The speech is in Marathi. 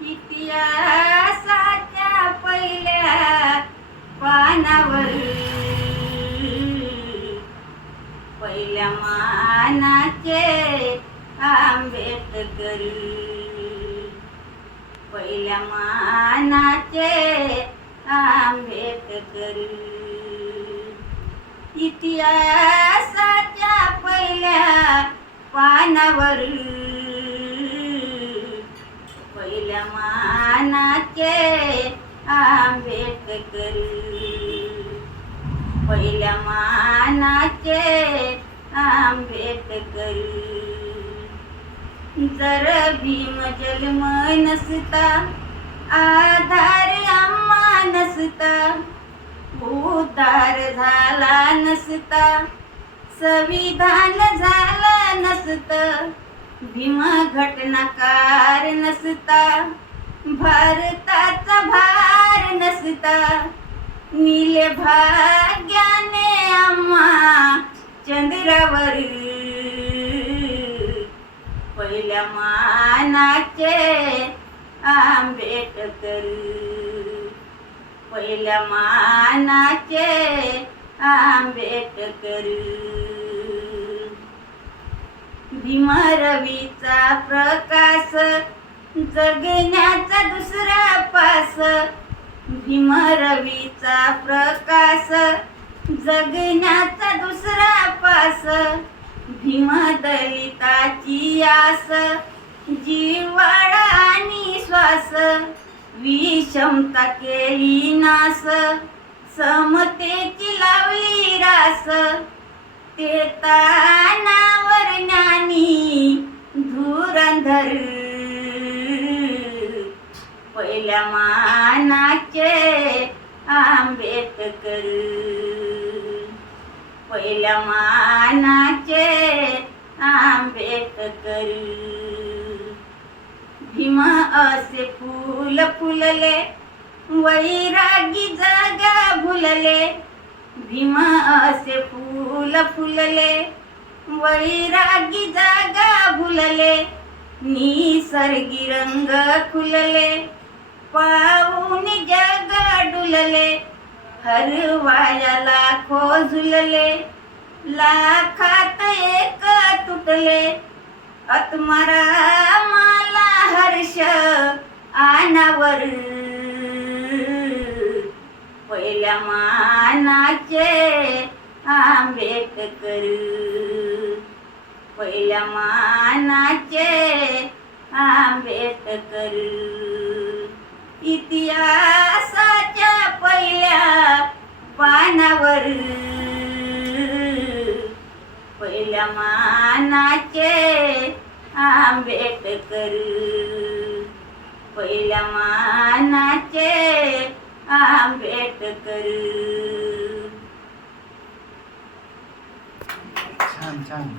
इतिहासाच्या पहिल्या पानावर पहिल्या मानाचे आंबेडकर, पहिल्या मानाचे आंबेडकर. इतिहासाच्या पहिल्या पानावर पहिल्या मानाचे आंबेडकर, पहिल्या मानाचे आंबेडकर. जर भीम जन्म नसता, आधार आम्हा नसता, उद्धार झाला नसता, संविधान झालं नसतं, भीम घटनाकार नसता, भारताचा भार नसता, नीले भाग्याने आम्हा चंद्रावर पहिल्या मानाचे आंबेडकर, पहिल्या मानाचे आंबेडकर. भीमरवीचा प्रकाश जगण्याचा दुसरा पास, भीमरवीचा प्रकाश जगण्याचा दुसरा पास, भीम दलिताची आस, जिव्हाळा आणि श्वास, विषमता केली नास, समतेची लावली रास, ते तानावर ज्ञानी धुरंधर पहिल्या मानाचे आंबेडकर, पहिल्या मानाचे आंबेडकर. भीम असे फूल फुलले, वैरागी जागा भुलले, भीम असे फूल फुलले, वैरागी जागा भुलले, निसर्गी रंग खुलले, पाहून जग डुलले, हरवाया लाखो झुलले, लाखात एक तुटले, आत्मारा मला हर्ष आनावर पहिल्या मानाचे आंबेडकर, पहिल्या मानाचे आंबेडकर. इतिहासाच्या पहिल्या पानावर पहिल्या मानाचे आंबेडकर, पहिल्या मानाचे आंबेडकर. छान छान.